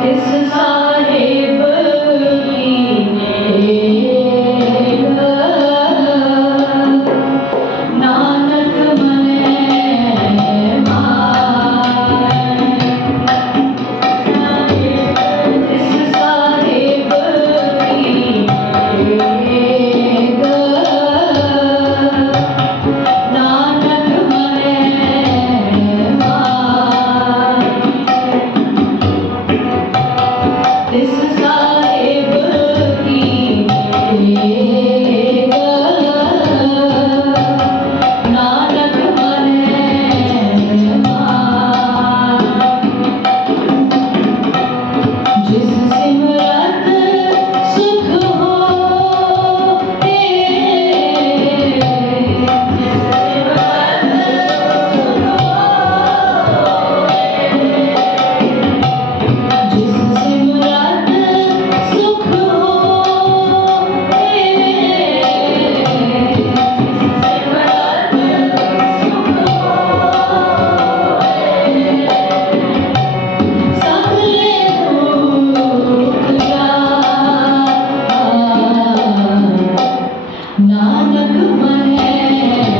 This is all. लग पाए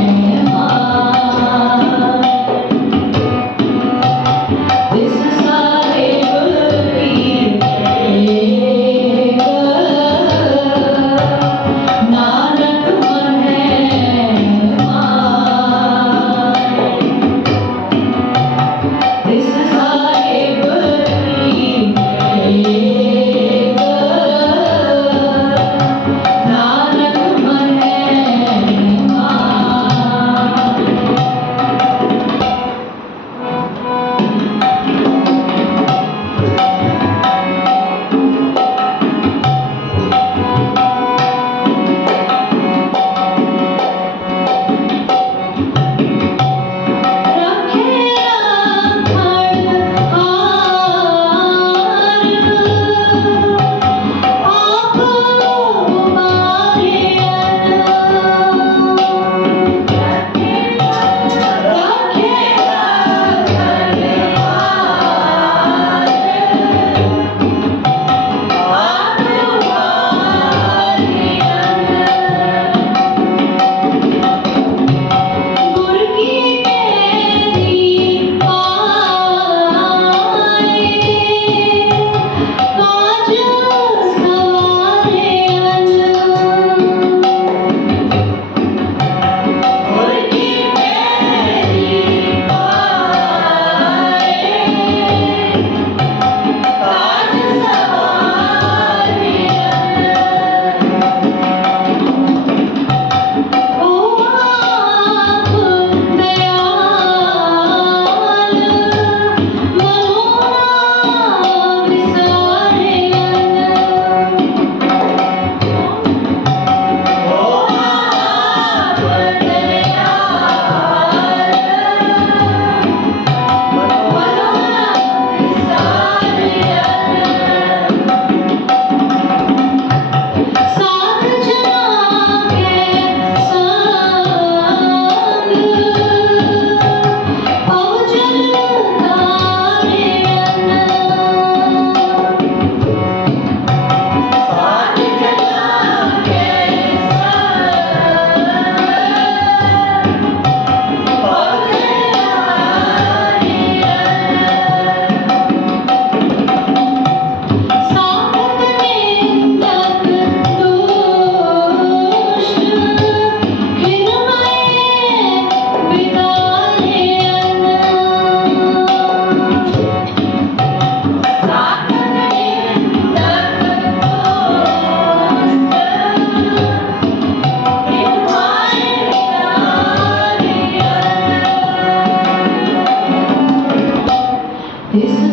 This